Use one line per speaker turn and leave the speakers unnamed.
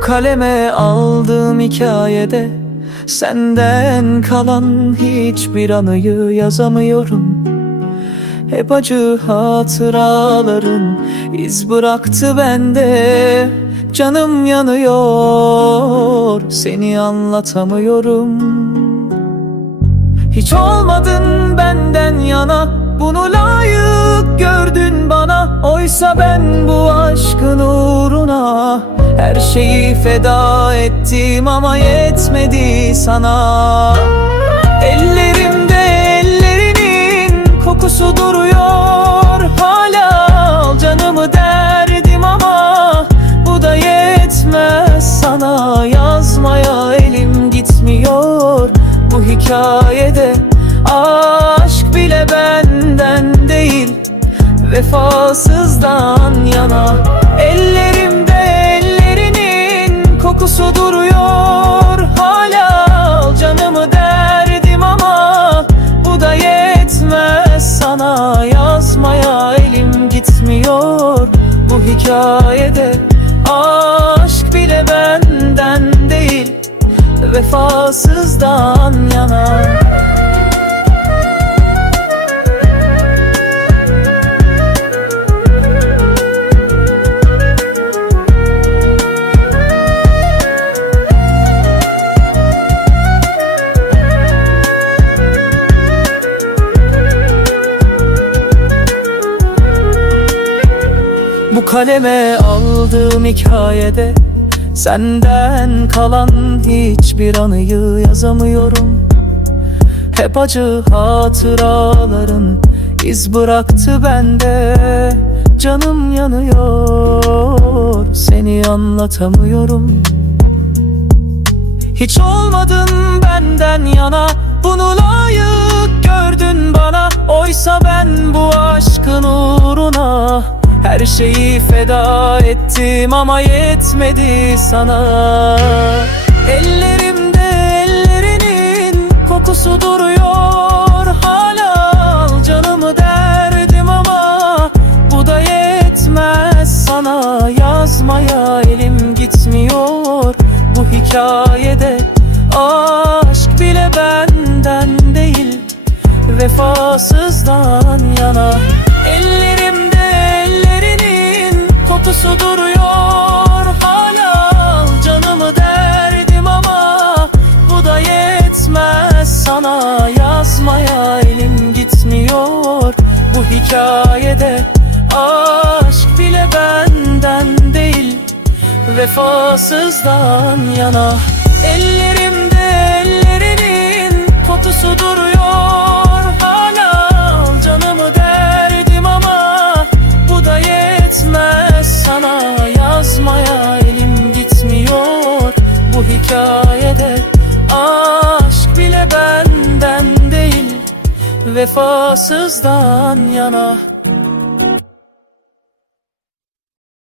kaleme aldığım hikayede Senden kalan hiçbir anıyı yazamıyorum. Hep acı hatıraların iz bıraktı bende. Canım yanıyor seni anlatamıyorum. Hiç olmadın benden yana Bunu layık gördün bana. Oysa ben bu aşkın uğruna Her şeyi feda ettim ama yetmedi sana. Ellerimde ellerinin kokusu duruyor. Hala al canımı derdim ama Bu da yetmez sana. Yazmaya elim gitmiyor. Bu hikayede aşk bile benden değil. Vefasızdan yana kokusu duruyor. Hala al canımı derdim ama Bu da yetmez sana. Yazmaya elim gitmiyor. Bu hikayede aşk bile benden değil Vefasızdan yana Bu kaleme aldığım hikayede Senden kalan hiçbir anıyı yazamıyorum. Hep acı hatıraların iz bıraktı bende. Canım yanıyor seni anlatamıyorum. Hiç olmadın benden yana Bunu layık gördün bana. Oysa ben bu aşkın uğruna Her şeyi feda ettim ama yetmedi sana. Ellerimde ellerinin kokusu duruyor. Hala al canımı derdim ama Bu da yetmez sana. Yazmaya elim gitmiyor. Bu hikayede aşk bile benden değil. Vefasızdan yana. Ellerimde kokusu duruyor Hala al canımı derdim ama Bu da yetmez sana. Yazmaya elim gitmiyor Bu hikayede. Aşk bile benden değil Vefasızdan yana. Ellerimde ellerinin kokusu duruyor Vefasızdan yana